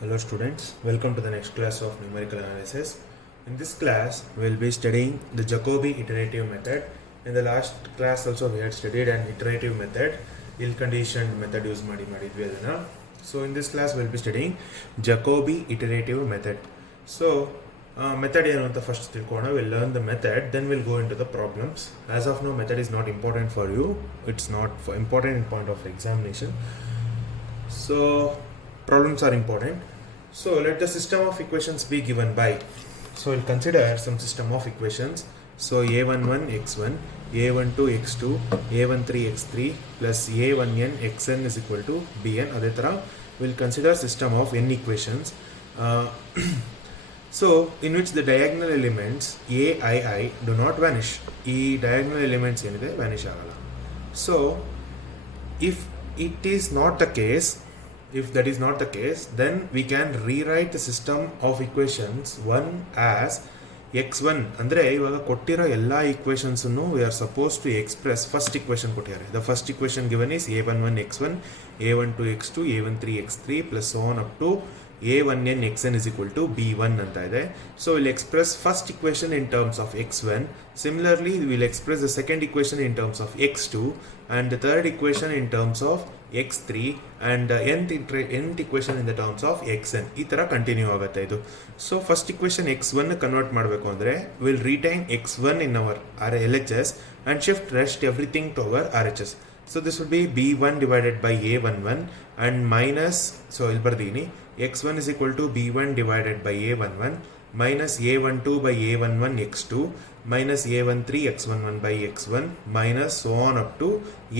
Hello students, welcome to the next class of numerical analysis. In this class, we will be studying the Jacobi iterative method. In the last class also we had studied an iterative method, ill-conditioned method use ಮಾಡಿದ್ವಿ ಅದನ್ನ. So in this class we will be studying Jacobi iterative method. So method ಏನು ಅಂತ first ತಿಳ್ಕೊಳ್ಳೋಣ. We'll learn the method, then we'll go into the problems. As of now, method is not important for you. It's not important in point of examination. So problems are important. So let the system of equations be given by. So we'll consider some system of equations. So a11 x1, a12 x2, a13 x3 plus a1n xn is equal to bn. Adhe tara we'll consider system of n equations. So in which the diagonal elements a I do not vanish. E diagonal elements enide vanish agala. So if it is not the case, if that is not the case, then we can rewrite the system of equations one as x1 ಅಂದ್ರೆ ಇವಾಗ ಕೊಟ್ಟಿರೋ ಎಲ್ಲ equations ಅನ್ನು we are supposed to express first equation ಕೊಟ್ಟಿದ್ದಾರೆ. The first equation given is a11 x1, a12 x2, a13 x3 plus so on up to a1n xn is equal to b1 ಅಂತ ಇದೆ. So we'll express first equation in terms of x1. Similarly, we'll express the second equation in terms of x2 and the third equation in terms of x3 and nth equation in the terms of xn. ಈ ತರ ಕಂಟಿನ್ಯೂ ಆಗುತ್ತೆ ಇದು. So first equation x1 convert ಮಾಡಬೇಕು ಅಂದ್ರೆ we'll retain x1 in our LHS and shift rest everything to our RHS. So this will be b1 divided by a11 and minus, so ಇಲ್ಲಿ ಬರ್ದೀನಿ, x1 is equal to b1 divided by a11 minus a12 by a11 x2 minus a13 x11 by x1 minus so on up to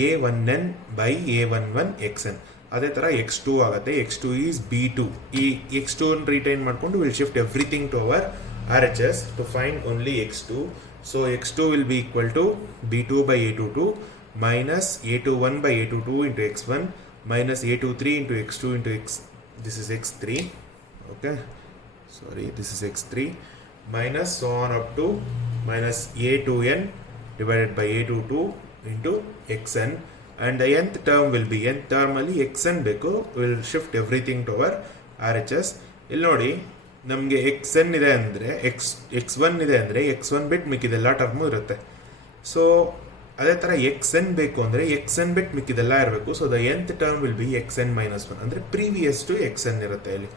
a1n by a11 xn. ಅದೇ ಥರ x2 ಆಗುತ್ತೆ. x2 is b2. ಈ x2 ಅನ್ನು retain ಮಾಡಿಕೊಂಡು will shift everything to our RHS to find only x2. So x2 will be equal to b2 by a22 minus a21 by a22 into x1 minus a23 into x2 into x. This is x3. Okay. Sorry, this is x3 minus so on up to minus a2n divided by a22 into xn, and the nth term will be, nth term ಅಲ್ಲಿ xn ಬೇಕು, will shift everything to our RHS. ಇಲ್ಲಿ ನೋಡಿ ನಮಗೆ xn ಇದೆ ಅಂದರೆ x1 ಇದೆ ಅಂದರೆ x1 ಬಿಟ್ ಮಿಕ್ಕಿದೆಲ್ಲ ಟರ್ಮು ಇರುತ್ತೆ. ಸೊ ಅದೇ ಥರ xn ಬೇಕು ಅಂದರೆ xn ಬಿಟ್ ಮಿಕ್ಕಿದೆಲ್ಲ ಇರಬೇಕು. So the nth term will be xn minus 1 ಅಂದರೆ ಪ್ರೀವಿಯಸ್ ಟು xn ಇರುತ್ತೆ ಇಲ್ಲಿ.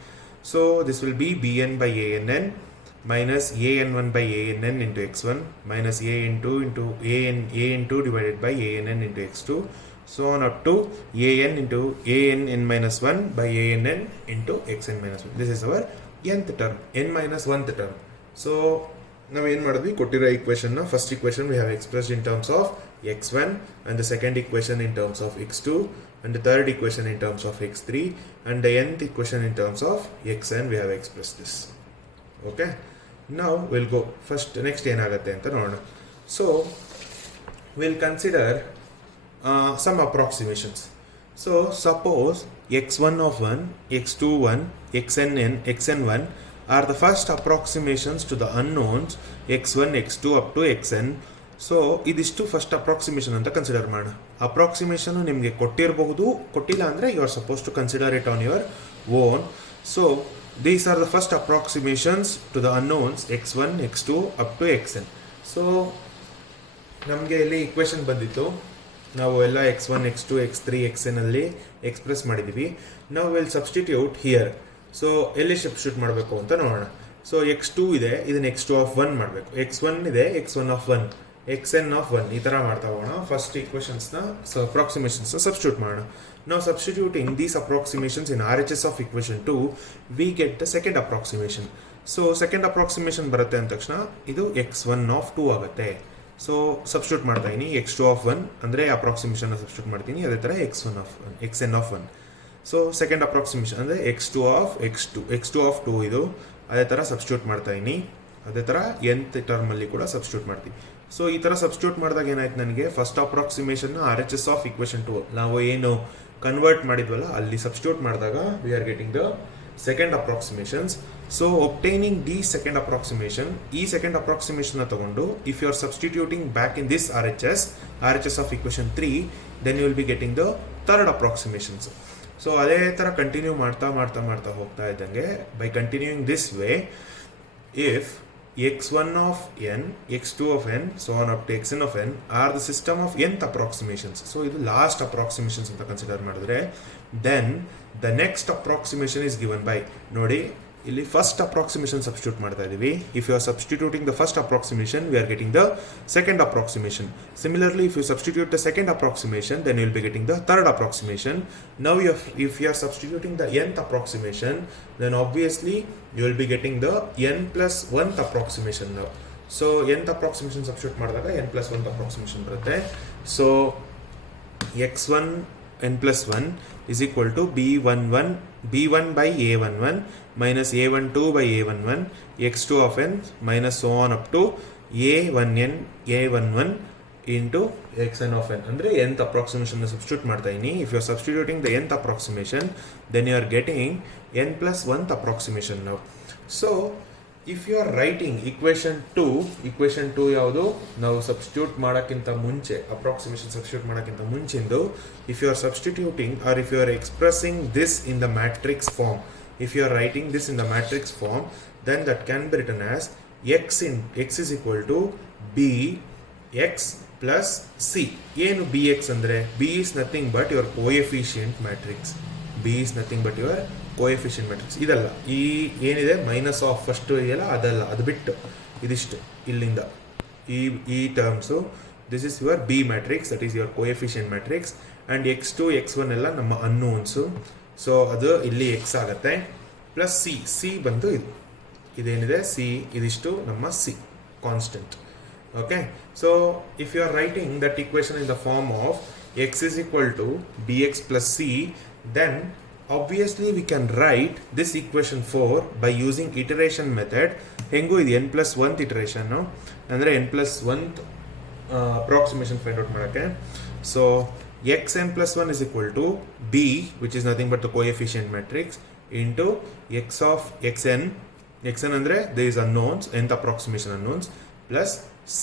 So this will be bn by ann minus an1 by ann into x1 minus an2 divided by ann into x2 so on up to an into ann minus 1 by ann into xn minus 1. This is our nth term, n minus 1th term. So ನಾವು ಏನು ಮಾಡಿದ್ವಿ, ಕೊಟ್ಟಿರೋ equation ನ first equation we have expressed in terms of x1 and the second equation in terms of x2 and the third equation in terms of x3 and the nth equation in terms of xn. We have expressed this. Okay, now we'll go first next ಏನಾಗುತ್ತೆ ಅಂತ ನೋಡೋಣ. So we'll consider some approximations. So suppose x1 of 1, x2 1, xn1 are the first approximations to the unknowns x1 x2 up to xn. So ಇದಿಷ್ಟು first approximation ಅಂತ consider ಮಾಡೋಣ. Approximation ನಿಮಗೆ ಕೊಟ್ಟಿರಬಹುದು, ಕೊಟ್ಟಿಲ್ಲ ಅಂದರೆ you are suppose to consider it on your own. So these are the first approximations to the unknowns x1 x2 up to xn. So ನಮಗೆ ಇಲ್ಲಿ ಇಕ್ವೇಷನ್ ಬಂದಿತ್ತು, ನಾವು ಎಲ್ಲ x1 x2 x3 xn ಅಲ್ಲಿ ಎಕ್ಸ್ಪ್ರೆಸ್ ಮಾಡಿದ್ದೀವಿ. ನಾವು ವಿಲ್ ಸಬ್ಸ್ಟಿಟ್ಯೂಟ್ ಹಿಯರ್. ಸೊ ಎಲ್ಲಿ ಸಬ್ಸ್ಟಿಟ್ಯೂಟ್ ಮಾಡಬೇಕು ಅಂತ ನೋಡೋಣ. ಸೊ x2 ಇದೆ, ಇದನ್ನ x2 ಆಫ್ 1 ಮಾಡಬೇಕು. x1 ಇದೆ, x1 ಆಫ್ 1, xn ಆಫ್ 1, ಈ ಥರ ಮಾಡ್ತಾ ಹೋಗೋಣ. ಫಸ್ಟ್ ಇಕ್ವೇಷನ್ಸ್ನ ಅಪ್ರಾಕ್ಸಿಮೇಷನ್ಸ್ನ ಸಬ್ಸ್ಟಿಟ್ಯೂಟ್ ಮಾಡೋಣ. ನಾವು substituting these approximations in RHS of equation 2 we get the second approximation. So second approximation ಬರುತ್ತೆ ಅಂದ ತಕ್ಷಣ ಇದು x1 ಆಫ್ 2 ಆಗುತ್ತೆ. ಸೊ ಸಬ್ಸ್ಟಿಟ್ಯೂಟ್ ಮಾಡ್ತಾ ಇದ್ದೀನಿ, x2 ಆಫ್ 1 ಅಂದರೆ ಅಪ್ರಾಕ್ಸಿಮೇಷನ್ನ ಸಬ್ಸ್ಟಿಟ್ಯೂಟ್ ಮಾಡ್ತೀನಿ. ಅದೇ ಥರ xn of 1. So second approximation ಅಂದರೆ x2 ಆಫ್ 2 ಇದು. ಅದೇ ಥರ ಸಬ್ಸ್ಟಿಟ್ಯೂಟ್ ಮಾಡ್ತಾ ಇದ್ದೀನಿ. ಅದೇ ಥರ nth ಟರ್ಮಲ್ಲಿ ಕೂಡ ಸಬ್ಸ್ಟಿಟ್ಯೂಟ್ ಮಾಡ್ತೀವಿ. ಸೊ ಈ ಥರ ಸಬ್ಸ್ಟಿಟ್ಯೂಟ್ ಮಾಡಿದಾಗ ಏನಾಯ್ತು, ನನಗೆ ಫಸ್ಟ್ ಅಪ್ರಾಕ್ಸಿಮೇಷನ್ನ RHS ಆಫ್ ಇಕ್ವೇಷನ್ 2 ನಾವು ಏನು ಕನ್ವರ್ಟ್ ಮಾಡಿದ್ವಲ್ಲ ಅಲ್ಲಿ ಸಬ್ಸ್ಟಿಟ್ಯೂಟ್ ಮಾಡಿದಾಗ we are getting the second approximations. So obtaining the second approximation, ಈ ಸೆಕೆಂಡ್ ಅಪ್ರಾಕ್ಸಿಮೇಷನ್ನ ತಗೊಂಡು if you are substituting back in this RHS of equation 3, then you will be getting the third approximations. So ಅದೇ ಥರ continue ಮಾಡ್ತಾ ಹೋಗ್ತಾ ಇದ್ದಂಗೆ by continuing this way, if x1 of n, x2 of n, so on up to xn of n are the system of nth approximations. So ಇದು last approximations ಅಂತ consider ಮಾಡಿದ್ರೆ, then the next approximation is given by, ನೋಡಿ ಇಲ್ಲಿ first approximation substitute ಮಾಡ್ತಾ ಇದೀವಿ. If you are substituting the first approximation, we are getting the second approximation. Similarly, if you substitute the second approximation, then you will be getting the third approximation. Now if you are substituting the nth approximation, then obviously you will be getting the n plus 1th approximation now. So nth approximation substitute ಮಾಡಿದಾಗ n plus 1th approximation ಬರುತ್ತೆ. So x1 n plus 1 is equal to b1 by a11 minus a12 by a11 x2 of n minus so on up to a1n a11 into xn of n. ಅಂದರೆ nth approximation substitute ಮಾಡ್ತಾ ಇದೀನಿ. If you are substituting the nth approximation, then you are getting n plus 1th approximation now. So if you are writing equation 2 ಯಾವುದು, ನಾವು ಸಬ್ಸ್ಟಿಟ್ಯೂಟ್ ಮಾಡೋಕ್ಕಿಂತ ಮುಂಚೆ, approximation substitute ಮಾಡೋಕ್ಕಿಂತ ಮುಂಚಿಂದು, if you are substituting or if you are expressing this in the matrix form, if you are writing this in the matrix form, then that can be written as x is equal to b x plus c. ಏನು bx ಅಂದರೆ, b is nothing but your coefficient matrix. b is nothing but your coefficient matrix. ಇದಲ್ಲ, ಈ ಏನಿದೆ minus of first ಇದೆಯಲ್ಲ ಅದಲ್ಲ, ಅದು ಬಿಟ್ಟು ಇದಿಷ್ಟು ಇಲ್ಲಿಂದ ಈ terms, this is your B matrix, that is your coefficient matrix. And x2 x1 ಎಲ್ಲ ನಮ್ಮ ಅನ್ನೋನ್ಸು. ಸೊ ಅದು ಇಲ್ಲಿ ಎಕ್ಸ್ ಆಗುತ್ತೆ, ಪ್ಲಸ್ ಸಿ ಬಂದು ಇದೇನಿದೆ ಸಿ, ಇದಿಷ್ಟು ನಮ್ಮ C constant. Okay, so if you are writing that equation in the form of x is equal to bx plus c, then obviously we can write this equation 4 by using iteration method. Hengu idu n plus 1th iteration, no? Andre n plus 1th approximation find out madake. So xn plus 1 is equal to b, which is nothing but the coefficient matrix, into x of xn andre there is unknowns, nth approximation unknowns, plus c.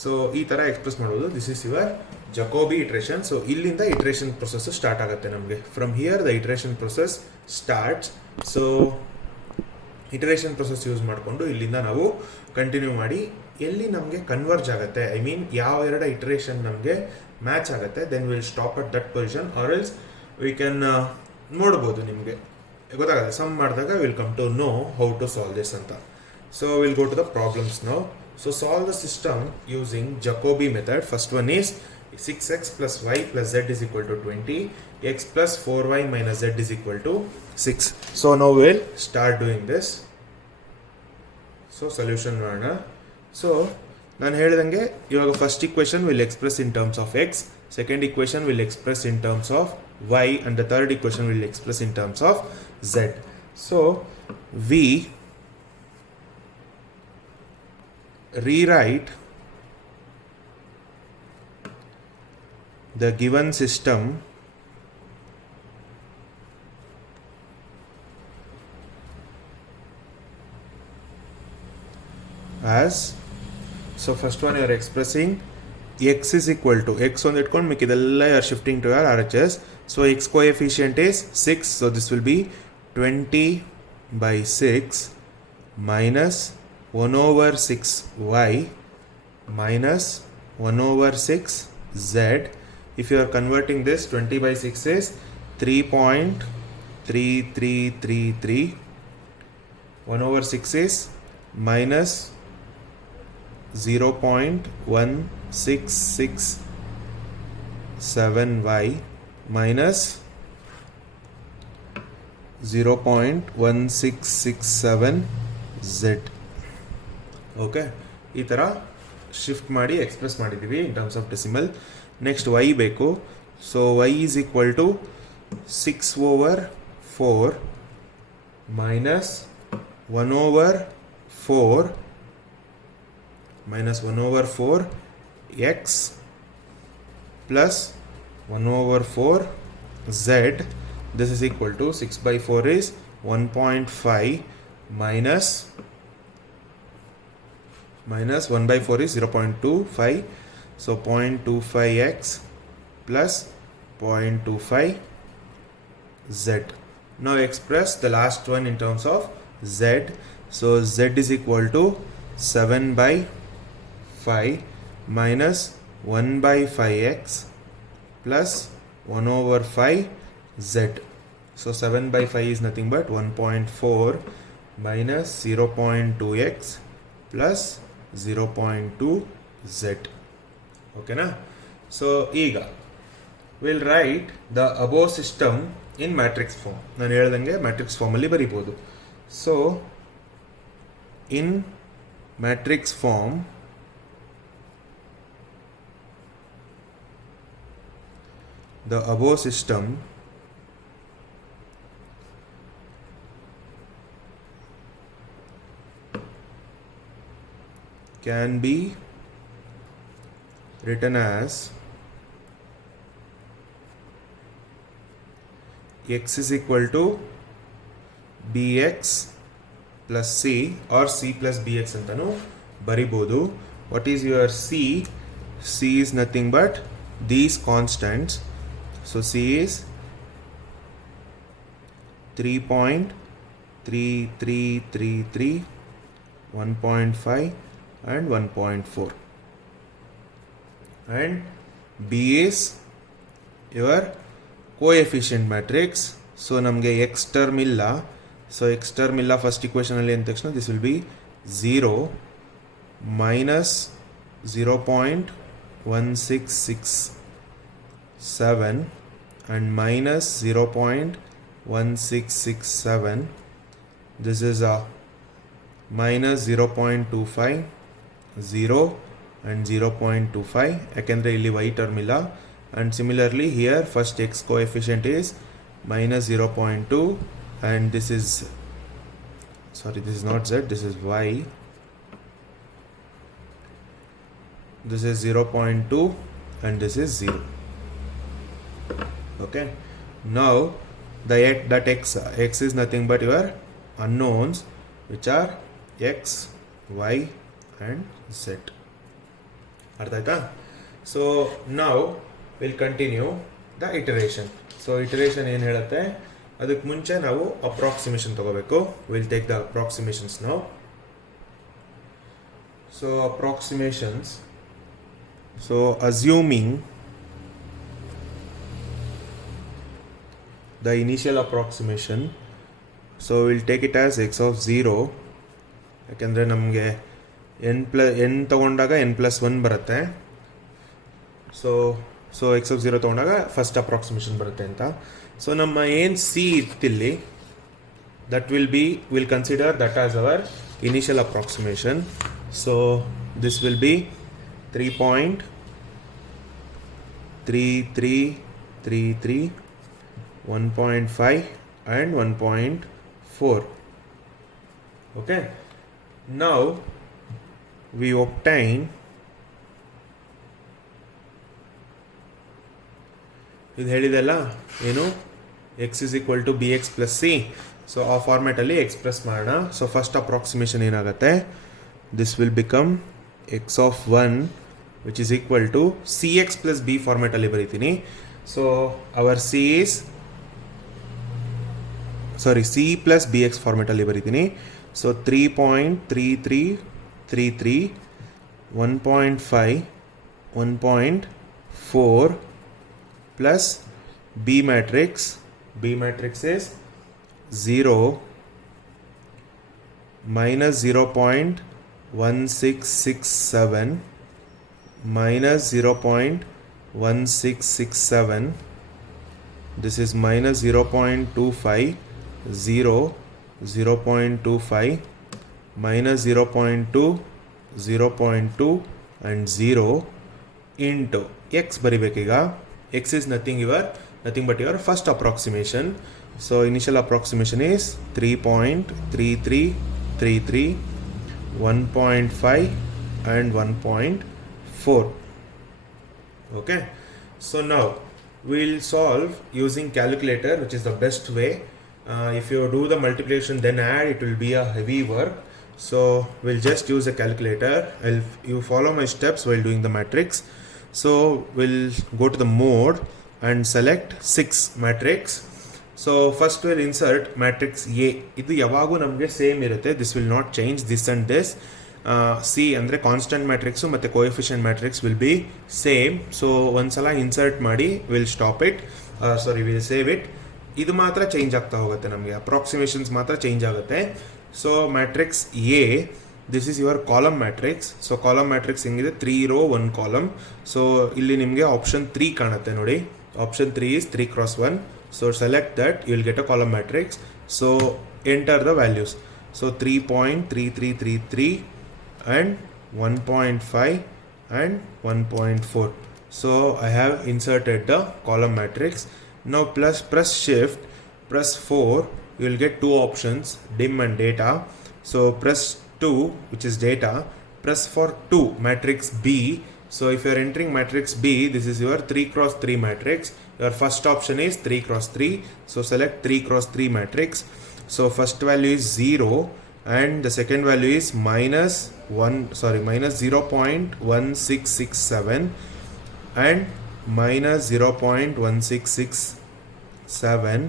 So ಈ ಥರ express ಮಾಡೋದು. This is your Jacobi iteration. So ಇಲ್ಲಿಂದ iteration process start ಆಗುತ್ತೆ ನಮಗೆ. From here the iteration process starts. So iteration process use ಮಾಡಿಕೊಂಡು ಇಲ್ಲಿಂದ ನಾವು ಕಂಟಿನ್ಯೂ ಮಾಡಿ ಎಲ್ಲಿ ನಮಗೆ ಕನ್ವರ್ಜ್ ಆಗುತ್ತೆ, ಐ ಮೀನ್ ಯಾವ ಎರಡು ಇಟ್ರೇಷನ್ ನಮಗೆ ಮ್ಯಾಚ್ ಆಗುತ್ತೆ, then will stop at that position, or else we can ನೋಡ್ಬೋದು, ನಿಮಗೆ ಗೊತ್ತಾಗುತ್ತೆ. ಸಮ್ ಮಾಡಿದಾಗ will come to know how to solve this ಅಂತ. So will go to the problems now. So solve the system using Jacobi method. First one is 6x plus y plus z is equal to 20, x plus 4y minus z is equal to 6. So now we'll start doing this. So solution ಮಾಡೋಣ. So ನಾನು ಹೇಳಿದಂಗೆ ಇವಾಗ first equation will express in terms of x, second equation will express in terms of y, and the third equation will express in terms of z. So we rewrite the given system as, so first one you are expressing x is equal to x on it kon mikidella you are shifting to your RHS. So x coefficient is 6, so this will be 20 by 6 minus 1 over 6y minus 1 over 6z. If you are converting this, 20 by 6 is 3.3333. 1 over 6 is minus 0.1667y minus 0.1667z. Okay, ಈ ಥರ shift ಮಾಡಿ express ಮಾಡಿದ್ದೀವಿ in terms of decimal. Next y ಬೇಕು. So y is equal to 6 over 4 minus 1 over 4 minus 1 over 4 x plus 1 over 4 z. This is equal to 6 by 4 is 1.5 minus 1 by 4 is 0.25, so 0.25x plus 0.25 z. Now express the last one in terms of z. So z is equal to 7 by 5 minus 1 by 5x plus 1 over 5 z. So 7 by 5 is nothing but 1.4 minus 0.2x plus 0.2 z. Okay na? So ಈಗ we'll write the above system in matrix form. ನಾನು ಹೇಳ್ದಂಗೆ matrix form ಅಲ್ಲಿ ಬರಿಬೋದು. So in matrix form the above system can be written as x is equal to bx plus c or c plus bx antanu baribodu. What is your c? C is nothing but these constants. So c is 3.3333, 1.5 and 1.4, and b is your coefficient matrix. So namge x term illa, so x term illa first equation alli anta takshana this will be 0 minus 0.1667 and minus 0.1667. This is a minus 0.25, 0 and 0.25 ಯಾಕೆಂದರೆ ಇಲ್ಲಿ y term ಇಲ್ಲ. And similarly here first x coefficient is minus 0.2 and this is not z, this is y. This is 0.2 and this is 0. Okay, now that x is nothing but your unknowns, which are x, y and z. ಅರ್ಥಾಯ್ತಾ? So now we'll continue the iteration. So iteration ಏನು ಹೇಳುತ್ತೆ, ಅದಕ್ಕೆ ಮುಂಚೆ ನಾವು approximation ತಗೋಬೇಕು. We'll take the approximations now. So approximations. So assuming the initial approximation, so we'll take it as x of 0 ಯಾಕೆಂದರೆ ನಮಗೆ n ತಗೊಂಡಾಗ n+1 ಬರುತ್ತೆ. ಸೊ ಎಕ್ಸ್ ಆಫ್ 0 ತೊಗೊಂಡಾಗ ಫಸ್ಟ್ ಅಪ್ರಾಕ್ಸಿಮೇಷನ್ ಬರುತ್ತೆ ಅಂತ. ಸೊ ನಮ್ಮ ಏನು ಸಿ ಇತ್ತಿಲ್ಲಿ that will consider that as our initial approximation. So this will be 3.3333, 1.5 and 1.4. Okay, now we obtain ಇದು ಹೇಳಿದೆಲ್ಲ ಏನು X is equal to B X plus C. So ಆ ಫಾರ್ಮ್ಯಾಟಲ್ಲಿ ಎಕ್ಸ್ಪ್ರೆಸ್ ಮಾಡೋಣ. ಸೊ ಫಸ್ಟ್ ಅಪ್ರಾಕ್ಸಿಮೇಷನ್ ಏನಾಗುತ್ತೆ, this will become X of 1 which is equal to C X plus B ಫಾರ್ಮ್ಯಾಟಲ್ಲಿ ಬರೀತೀನಿ. So our C plus B X ಫಾರ್ಮ್ಯಾಟಲ್ಲಿ ಬರೀತೀನಿ. So 3.3333, 1.5, 1.4 plus B matrix. B matrix is 0 minus 0.1667 minus 0.1667. This is minus 0.25, 0, 0.25 minus 0.2, 0.2 and 0 into x ಬರಿಬೇಕೀಗ. x is nothing but your first approximation. So initial approximation is 3.3333, 1.5 and 1.4. Okay, so now we'll solve using calculator, which is the best way. If you do the multiplication then add, it will be a heavy work. So we'll just use a calculator. You follow my steps while doing the matrix. So we'll go to the mode and select 6 matrix. So first will insert matrix A. ಇದು ಯಾವಾಗೂ ನಮಗೆ ಸೇಮ್ ಇರುತ್ತೆ, this will not change, this and this. C ಅಂದರೆ constant matrix ಮತ್ತು coefficient matrix will be same. So ಒಂದ್ಸಲ ಇನ್ಸರ್ಟ್ ಮಾಡಿ will stop it, will save it. ಇದು ಮಾತ್ರ ಚೇಂಜ್ ಆಗ್ತಾ ಹೋಗುತ್ತೆ, ನಮಗೆ ಅಪ್ರಾಕ್ಸಿಮೇಷನ್ಸ್ ಮಾತ್ರ ಚೇಂಜ್ ಆಗುತ್ತೆ. So matrix A, this is your column matrix. So column matrix ಹೆಂಗಿದೆ, 3 ರೋ 1 ಕಾಲಮ್. ಸೊ ಇಲ್ಲಿ ನಿಮಗೆ ಆಪ್ಷನ್ 3 ಕಾಣುತ್ತೆ ನೋಡಿ, ಆಪ್ಷನ್ 3 is 3 cross 1. So select that, you will get a column matrix. So enter the values. So 3.3333 and 1.5 and 1.4. So I have inserted the column matrix. Now press shift, press 4, you will get two options, dim and data. So press 2, which is data, press for 2, matrix B. So if you are entering matrix B, this is your 3 cross 3 matrix. Your first option is 3 cross 3. So select 3 cross 3 matrix. So first value is 0 and the second value is minus 0.1667 and minus 0.1667.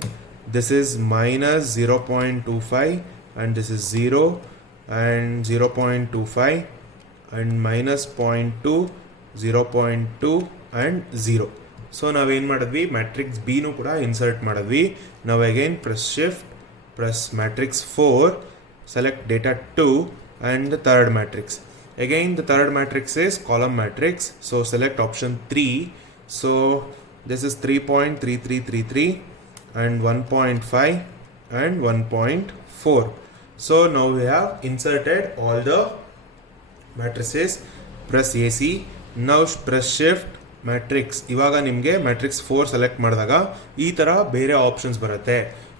This is minus 0.25 and this is 0 and 0.25 and minus 0.2, 0.2 and 0. ಸೊ ನಾವೇನು ಮಾಡಿದ್ವಿ, ಮ್ಯಾಟ್ರಿಕ್ಸ್ ಬಿನೂ ಕೂಡ ಇನ್ಸರ್ಟ್ ಮಾಡಿದ್ವಿ. ನಾವು again press shift, press matrix 4, select data 2 and the third matrix. Again the third matrix is column matrix. So select option 3. So this is 3.3333 and 1.5 and 1.4. So now we have inserted all the matrices. Press AC. Now press shift, matrix. ಇವಾಗ ನಿಮಗೆ ಮ್ಯಾಟ್ರಿಕ್ಸ್ 4 ಸೆಲೆಕ್ಟ್ ಮಾಡಿದಾಗ ಈ ಥರ ಬೇರೆ ಆಪ್ಷನ್ಸ್ ಬರುತ್ತೆ.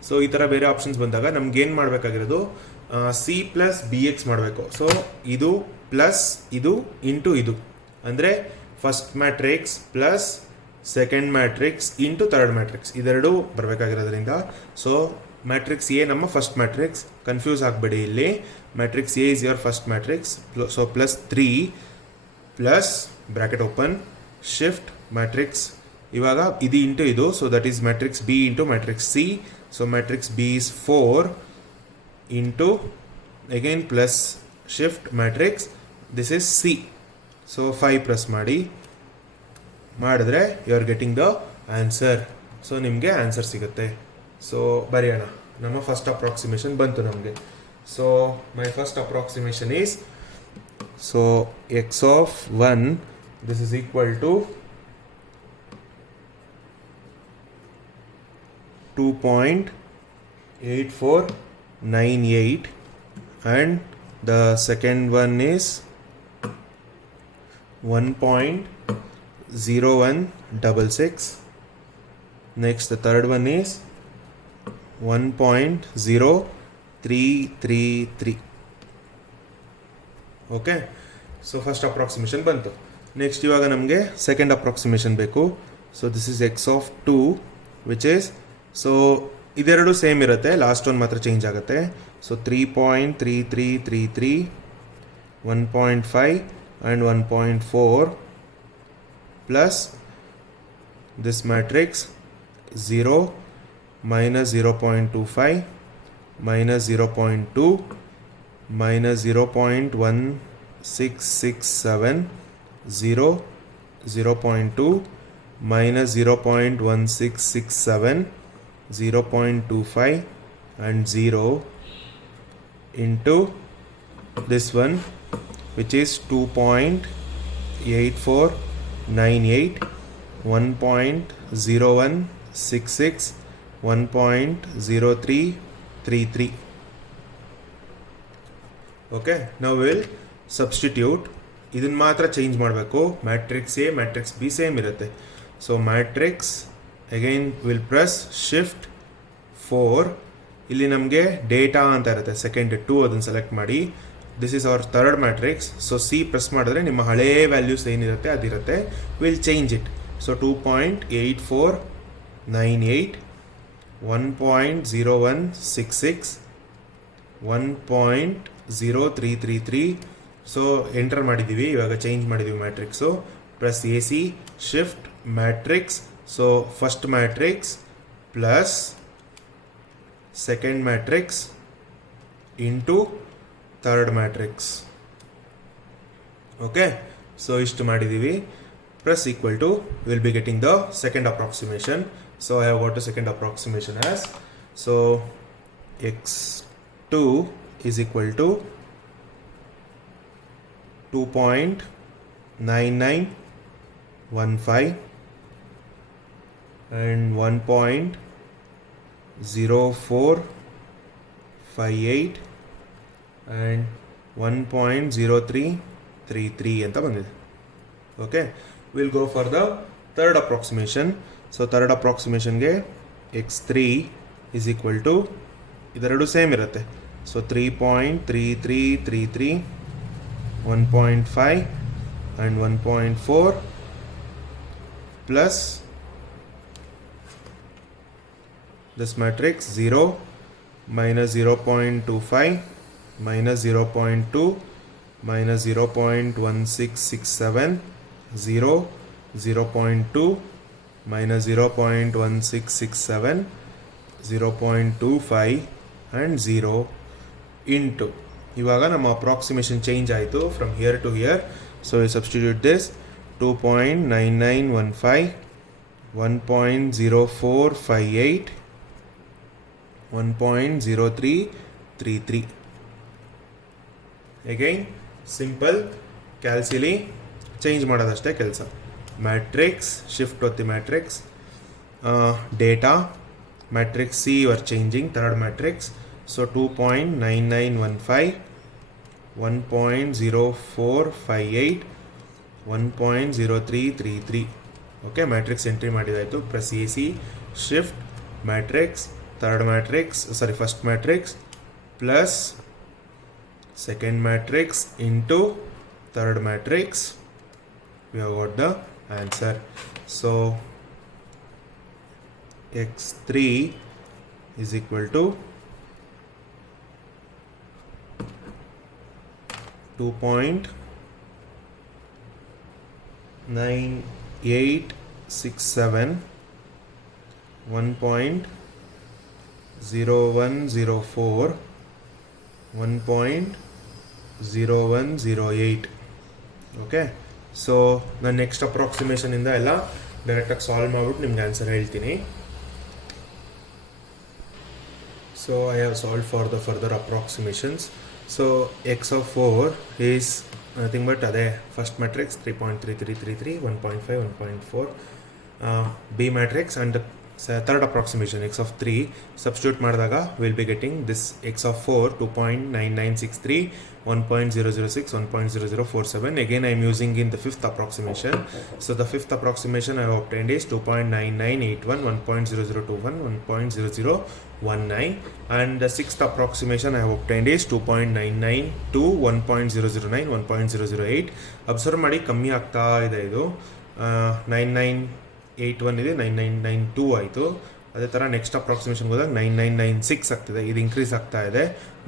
ಸೊ ಈ ಥರ ಬೇರೆ ಆಪ್ಷನ್ಸ್ ಬಂದಾಗ ನಮ್ಗೇನು ಮಾಡಬೇಕಾಗಿರೋದು, ಸಿ ಪ್ಲಸ್ ಬಿ ಎಕ್ಸ್ ಮಾಡಬೇಕು. ಸೊ ಇದು ಪ್ಲಸ್ ಇದು ಇಂಟು ಇದು ಅಂದರೆ first matrix plus second matrix into third matrix, ಇದೆರಡು ಬರಬೇಕಾಗಿರೋದ್ರಿಂದ. ಸೊ ಮ್ಯಾಟ್ರಿಕ್ಸ್ ಎ ನಮ್ಮ ಫಸ್ಟ್ ಮ್ಯಾಟ್ರಿಕ್ಸ್, ಕನ್ಫ್ಯೂಸ್ ಆಗಬೇಡಿ ಇಲ್ಲಿ. Matrix A is your first matrix. So plus 3 plus bracket open shift matrix, ಇವಾಗ ಇದು ಇಂಟು ಇದು. So that is matrix B into matrix C. So matrix B is 4 into again plus shift matrix, this is C. So 5 press ಮಾಡಿದ್ರೆ you are getting the answer. So ನಿಮಗೆ answer ಸಿಗುತ್ತೆ. So ಬರೆಯೋಣ, ನಮ್ಮ first approximation ಬಂತು ನಮಗೆ. So my first approximation is, so X of 1, this is equal to 2.8498 and the second one is 1.0166. Next the third one is 1.0333. okay, so first approximation bantu. Next ಇವಾಗ ನಮಗೆ second approximation ಬೇಕು. So this is X of 2 which is, so ಇದೆರಡು ಸೇಮ್ ಇರುತ್ತೆ, last one ಮಾತ್ರ ಚೇಂಜ್ ಆಗುತ್ತೆ. ಸೊ 3.3333, 1.5 ಆ್ಯಂಡ್ 1.4 plus this matrix 0 minus 0.25 minus 0.2 minus 0.1667 0 0.2 minus 0.1667 0.25 and 0 into this one, which is 2.8498 1.0166 1.0333. okay, now we'll substitute. ಇದನ್ನು ಮಾತ್ರ change ಮಾಡಬೇಕು. Matrix A matrix B same ಇರುತ್ತೆ. So matrix again will press shift 4. ಇಲ್ಲಿ ನಮಗೆ ಡೇಟಾ ಅಂತ ಇರುತ್ತೆ, ಸೆಕೆಂಡ್ 2 ಅದನ್ನು ಸೆಲೆಕ್ಟ್ ಮಾಡಿ. This is our third matrix. So C press ಮಾಡಿದ್ರೆ ನಿಮ್ಮ ಹಳೇ ವ್ಯಾಲ್ಯೂಸ್ ಏನಿರುತ್ತೆ ಅದಿರುತ್ತೆ. Will change it. So 2.8498 1.0166 1.0333. So enter ಮಾಡಿದ್ದೀವಿ, ಇವಾಗ ಚೇಂಜ್ ಮಾಡಿದ್ದೀವಿ matrix. Plus A C shift matrix. So first matrix plus second matrix into third matrix. Okay, so ishtu ಮಾಡಿದೀವಿ. Plus equal to, we'll be getting the second approximation. So I have got the second approximation as, so x2 is equal to 2.9915 and 1.0458 and 1.0333 ಅಂತ ಬಂದಿದೆ. Okay, we'll go for the third approximation. So third approximation ಗೆ x3 is equal to, ಇದೆರಡು ಸೇಮ್ ಇರುತ್ತೆ. So 3.3333, 1.5 and 1.4 plus this matrix 0 minus 0.25 minus 0.2 minus 0.1667, 0, 0.2 minus 0.1667, 0.25 and 0 into, ಇವಾಗ ನಮ್ಮ approximation change ಆಯಿತು from here to here. So we substitute this 2.9915, 1.0458, 1.0333. Again simple ಕ್ಯಾಲ್ಸಿಲಿ change ಮಾಡೋದಷ್ಟೇ ಕೆಲಸ. Matrix shift ಒತ್ತಿ, matrix data, matrix C you are changing, third matrix. So 2.9915, 1.0458, 1.0333. Okay, matrix entry ಮಾಡಿದಾಯಿತು. Press A C, shift matrix, third matrix, sorry first matrix plus second matrix into third matrix. We have got the answer. So x3 is equal to 2.9867, 1.0104, 1.0108. Okay, so ನಾನು next ಅಪ್ರಾಕ್ಸಿಮೇಷನಿಂದ ಎಲ್ಲ ಡೈರೆಕ್ಟಾಗಿ solve ಮಾಡಿಬಿಟ್ಟು ನಿಮ್ಗೆ answer ಹೇಳ್ತೀನಿ. So I have solve for the further approximations. So X of 4 is nothing but ಅದೇ first matrix 3.3333, 1.5, 1.4, B matrix and third approximation x of 3 substitute ಮಾಡಿದಾಗ we'll be getting this x of 4 2.9963, 1.006, 1.0047. again I am using in the fifth approximation. So the fifth approximation I have obtained is 2.9981, 1.0021, 1.0019, and the sixth approximation I have obtained is 2.992, 1.009, 1.008. observe ಮಾಡಿ ಕಮ್ಮಿ ಆಗ್ತಾ ಇದೆ ಇದು. 9981 ಇದೆ, 9992 ಆಯಿತು. ಅದೇ ಥರ ನೆಕ್ಸ್ಟ್ ಅಪ್ರಾಕ್ಸಿಮೇಷನ್ಗೆ ಹೋದಾಗ 9996 ಆಗ್ತಿದೆ. ಇದು ಇನ್ಕ್ರೀಸ್ ಆಗ್ತಾ ಇದೆ.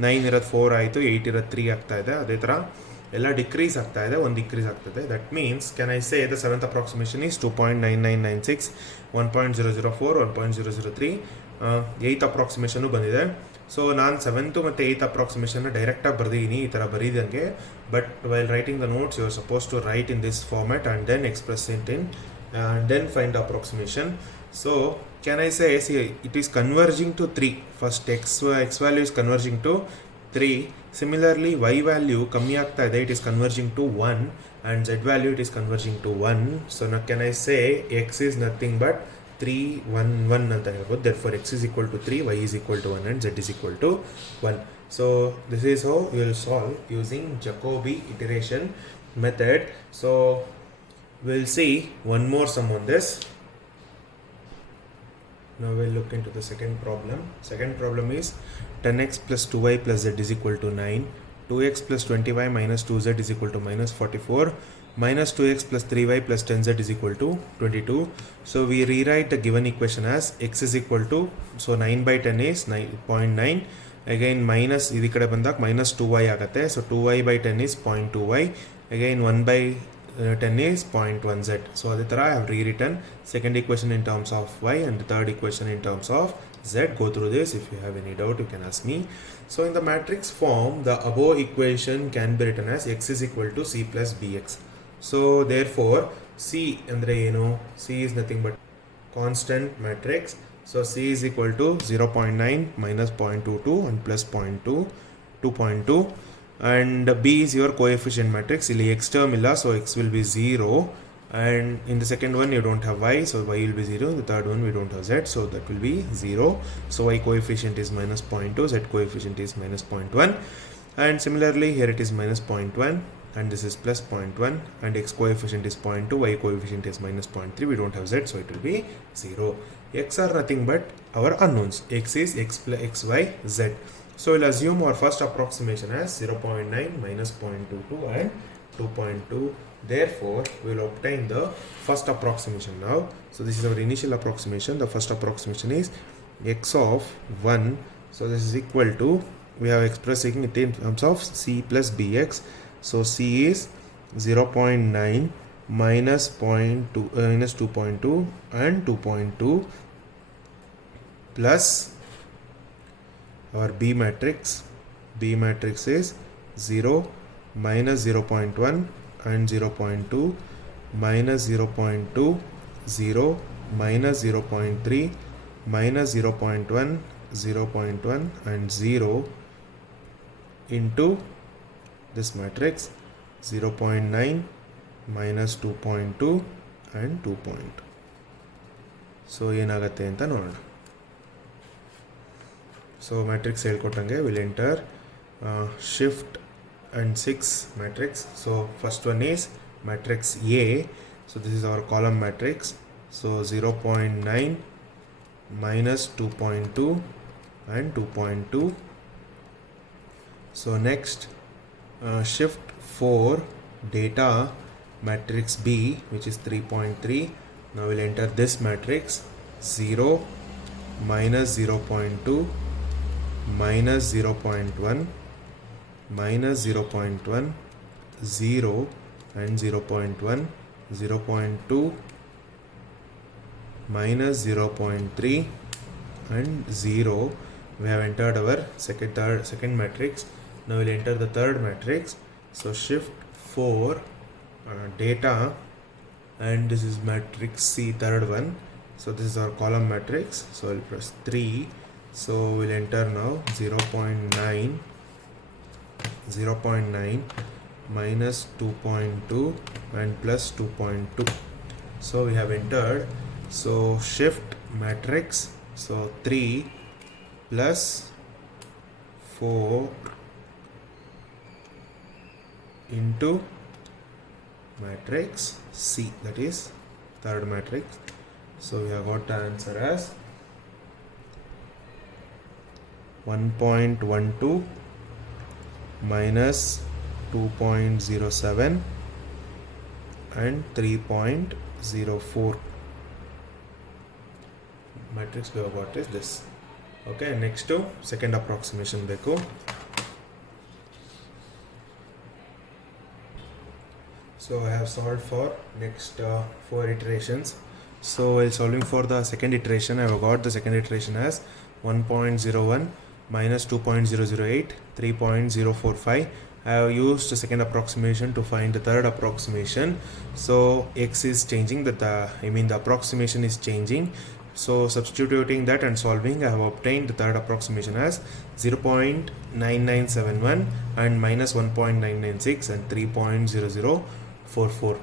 9 ಇರೋದು 4 ಆಯಿತು, 8 ಇರೋದು 3 ಆಗ್ತಾ ಇದೆ. ಅದೇ ಥರ ಎಲ್ಲ ಡಿಕ್ರೀಸ್ ಆಗ್ತಾ ಇದೆ, ಒಂದು ಇನ್ಕ್ರೀಸ್ ಆಗ್ತದೆ. That means can I say the seventh approximation is 2.9996, 1.004, 1.003. Eighth approximation ಬಂದಿದೆ. ಸೊ ನಾನು ಸೆವೆಂತು ಮತ್ತು ಏಯ್ತ್ ಅಪ್ರಾಕ್ಸಿಮೇಷನ್ನ ಡೈರೆಕ್ಟಾಗಿ ಬರೆದಿದ್ದೀನಿ ಈ ಥರ ಬರೀದಂಗೆ. But while writing the notes you are suppose to write in this format and then express it in and then find the approximation. So can I say, see, it is converging to 3. First x value is converging to 3. Similarly y value ಕಮ್ಮಿ ಆಗ್ತಾ ಇದೆ, it is converging to 1, and z value it is converging to 1. So now can I say x is nothing but 3, 1, 1 ಅಂತ ಹೇಳ್ಬೋದು. Therefore x is equal to 3, y is equal to 1 and z is equal to 1. So this is how you will solve using Jacobi iteration method. So we'll see one more sum on this. Now we'll look into the second problem. Second problem is 10x plus 2y plus z is equal to 9, 2x plus 20y minus 2z is equal to minus 44, minus 2x plus 3y plus 10z is equal to 22. So we rewrite the given equation as x is equal to, so 9 by 10 is 9.9. Again minus idi kade bandak minus 2y agate. So 2y by 10 is 0.2y. Again 1 by 10 is 0.1z. So ಅದೇ ಥರ I have rewritten second equation in terms of y and the third equation in terms of Z. Go through this. If you have any doubt, you can ask me. So in the matrix form, the above equation can be written as x is equal to c plus bx. So therefore, C andre eno, C is nothing but constant matrix. So C is equal to 0.9 minus 0.22 and plus 0.2, 2.2, and B is your coefficient matrix. Illi x term illa, so x will be 0. And in the second one you don't have y, so y will be 0. The third one we don't have z, so that will be 0. So y coefficient is minus 0.2, z coefficient is minus 0.1, and similarly here it is minus 0.1 and this is plus 0.1, and x coefficient is 0.2, y coefficient is minus 0.3. We don't have z, so it will be 0. X are nothing but our unknowns. X is x plus x, y, z. So we'll assume our first approximation as 0.9 minus 0.22 and 2.2. Therefore, we will obtain the first approximation now. So this is our initial approximation. The first approximation is x of 1. So this is equal to, we are expressing it in terms of c plus bx. So c is 0.9 minus 0.2 minus 2.2 and 2.2 plus our B matrix. B matrix is 0 minus 0.1 and 0.2 minus 0.2, 0 minus 0.3 minus 0.1, 0.1 and 0 into this matrix 0.9 minus 2.2 and 2. So ಏನಾಗುತ್ತೆ ಅಂತ ನೋಡೋಣ. So matrix ಹೇಳ್ಕೊಟ್ಟಂಗೆ will enter shift and 6 matrix. So first one is matrix A. So this is our column matrix. So 0.9 minus 2.2 and 2.2. So next shift 4 data matrix B, which is 3.3. Now we'll enter this matrix 0 minus 0.2 minus 0.1 minus 0.1, 0 and 0.1, 0.2 minus 0.3 and 0. We have entered our second matrix. Now we'll enter the third matrix. So shift 4 data, and this is matrix C, third one. So this is our column matrix. So I'll press 3. So we'll enter now 0.9 minus 2.2 and plus 2.2. So we have entered. So shift matrix. So 3 plus 4 into matrix C, that is third matrix. So we have got the answer as 1.12 minus 2.07 and 3.04. Matrix we have got is this. Okay, next to second approximation beku. So I have solved for next 4 iterations. So while solving for the second iteration, I have got the second iteration as 1.01 minus 2.008, 3.045. I have used the second approximation to find the third approximation. So x is changing, the approximation is changing. So substituting that and solving, I have obtained the third approximation as 0.9971 and minus 1.996 and 3.0044.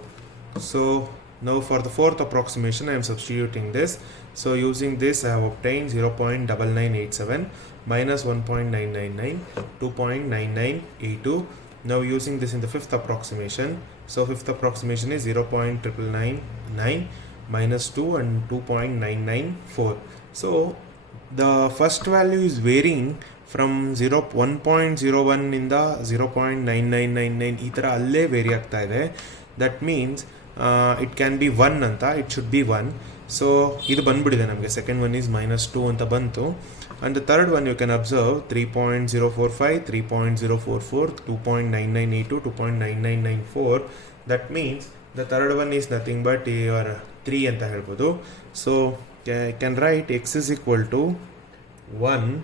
So now for the fourth approximation, I am substituting this. So using this, I have obtained 0.9987 minus 1.999, 2.9982. Now using this in the fifth approximation. So fifth approximation is 0.999 minus 2 and 2.994. So the first value is varying from 1.01 ಇಂದ 0.9999 ಈ ಥರ ಅಲ್ಲೇ ವೇರಿ ಆಗ್ತಾ ಇದೆ. That means it can be 1 ಅಂತ, it should be 1. ಸೊ ಇದು ಬಂದ್ಬಿಟ್ಟಿದೆ ನಮಗೆ. ಸೆಕೆಂಡ್ ಒನ್ ಈಸ್ minus 2 ಅಂತ ಬಂತು. And the third one you can observe 3.045, 3.044, 2.9982, 2.9994. That means the third one is nothing but your 3 ಅಂತ ಹೇಳ್ಬೋದು. So I can write x is equal to 1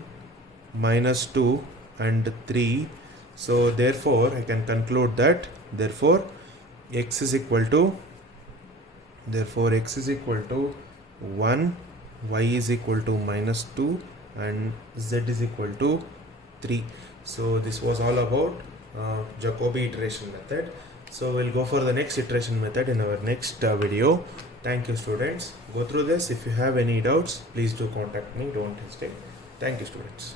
minus 2 and 3. So therefore I can conclude that therefore x is equal to 1, y is equal to minus 2 and z is equal to 3. So this was all about Jacobi iteration method. So we'll go for the next iteration method in our next video. Thank you, students. Go through this. If you have any doubts, please do contact me. Don't hesitate. Thank you, students.